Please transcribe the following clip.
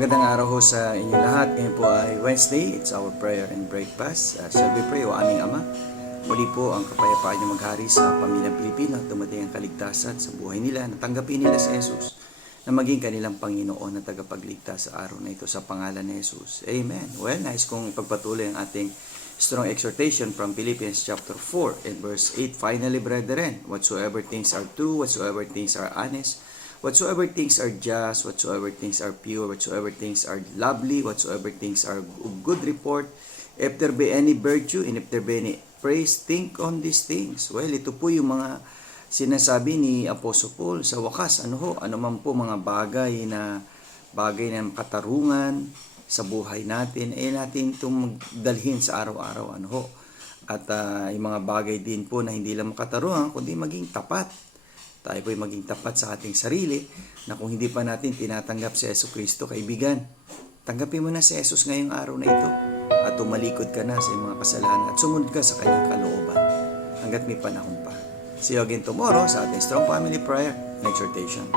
Magandang araw ho sa inyo lahat. Ngayon po ay Wednesday. It's our prayer and breakfast. Shall we pray, O aming Ama? Muli po ang kapayapaan niyo maghari sa pamilyang Pilipino at dumating ang kaligtasan sa buhay nila. Natanggapin nila si Jesus na maging kanilang Panginoon na tagapagligtas sa araw na ito sa pangalan ni Jesus. Amen. Well, nais kong ipagpatuloy ang ating strong exhortation from Philippians chapter 4 and verse 8. Finally, brethren, whatsoever things are true, whatsoever things are honest, whatsoever things are just, whatsoever things are pure, whatsoever things are lovely, whatsoever things are of good report, if there be any virtue, and if there be any praise, think on these things. Well, ito po yung mga sinasabi ni Apostle Paul sa wakas. Ano man po mga bagay na katarungan sa buhay natin, natin itong magdalhin sa araw-araw. At yung mga bagay din po na hindi lang makatarungan, kundi maging tapat. Tayo po'y maging tapat sa ating sarili na kung hindi pa natin tinatanggap si Jesucristo, kaibigan, tanggapin mo na si Jesus ngayong araw na ito at tumalikod ka na sa iyong mga kasalanan at sumunod ka sa kanyang kalooban hanggat may panahon pa. See you again tomorrow sa ating Strong Family Prayer and Exhortation.